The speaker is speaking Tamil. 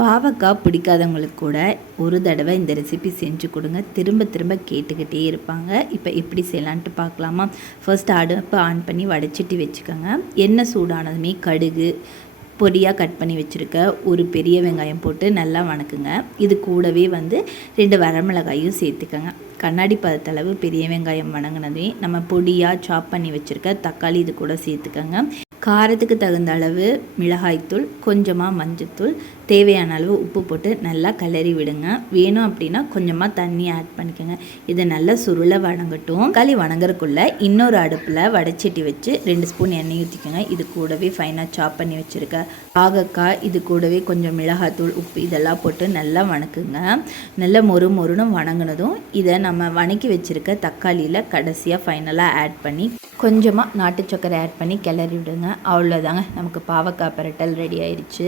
பாவக்காய் பிடிக்காதவங்களுக்கு கூட ஒரு தடவை இந்த ரெசிபி செஞ்சு கொடுங்க, திரும்ப திரும்ப கேட்டுக்கிட்டே இருப்பாங்க. இப்போ எப்படி செய்யலான்ட்டு பார்க்கலாமா? ஃபர்ஸ்ட் அடுப்பு ஆன் பண்ணி வடைச்சட்டி வச்சுக்கோங்க. எண்ணெய் சூடானதுமே கடுகு, பொடியாக கட் பண்ணி வச்சுருக்க ஒரு பெரிய வெங்காயம் போட்டு நல்லா வணக்குங்க. இது கூடவே 2 வரமிளகாயும் சேர்த்துக்கோங்க. கண்ணாடி பதத்தளவு பெரிய வெங்காயம் வணங்கினதே நம்ம பொடியாக சாப் பண்ணி வச்சுருக்க தக்காளி இது கூட சேர்த்துக்கோங்க. காரத்துக்கு தகுந்த அளவு மிளகாய்த்தூள், கொஞ்சமாக மஞ்சத்தூள், தேவையான அளவு உப்பு போட்டு நல்லா கிளறி விடுங்க. வேணும் அப்படின்னா கொஞ்சமாக தண்ணி ஆட் பண்ணிக்கோங்க. இதை நல்லா சுருள வணங்கட்டும். தக்காளி வணங்குறதுக்குள்ளே இன்னொரு அடுப்பில் வடைச்சட்டி வச்சு 2 ஸ்பூன் எண்ணெய் ஊற்றிக்கோங்க. இது கூடவே ஃபைனாக சாப் பண்ணி வச்சுருக்க பாகக்காய், இது கூடவே கொஞ்சம் மிளகாய்த்தூள், உப்பு இதெல்லாம் போட்டு நல்லா வணக்குங்க. நல்லா மொறுன்னு வணங்கினதும் இதை நம்ம வணக்கி வச்சுருக்க தக்காளியில் கடைசியாக ஃபைனலாக ஆட் பண்ணி கொஞ்சமாக நாட்டு சக்கரை ஆட் பண்ணி கிளறி விடுங்க. அவ்வளோதாங்க, நமக்கு பாவக்காய் பிரட்டல் ரெடி ஆயிடுச்சு.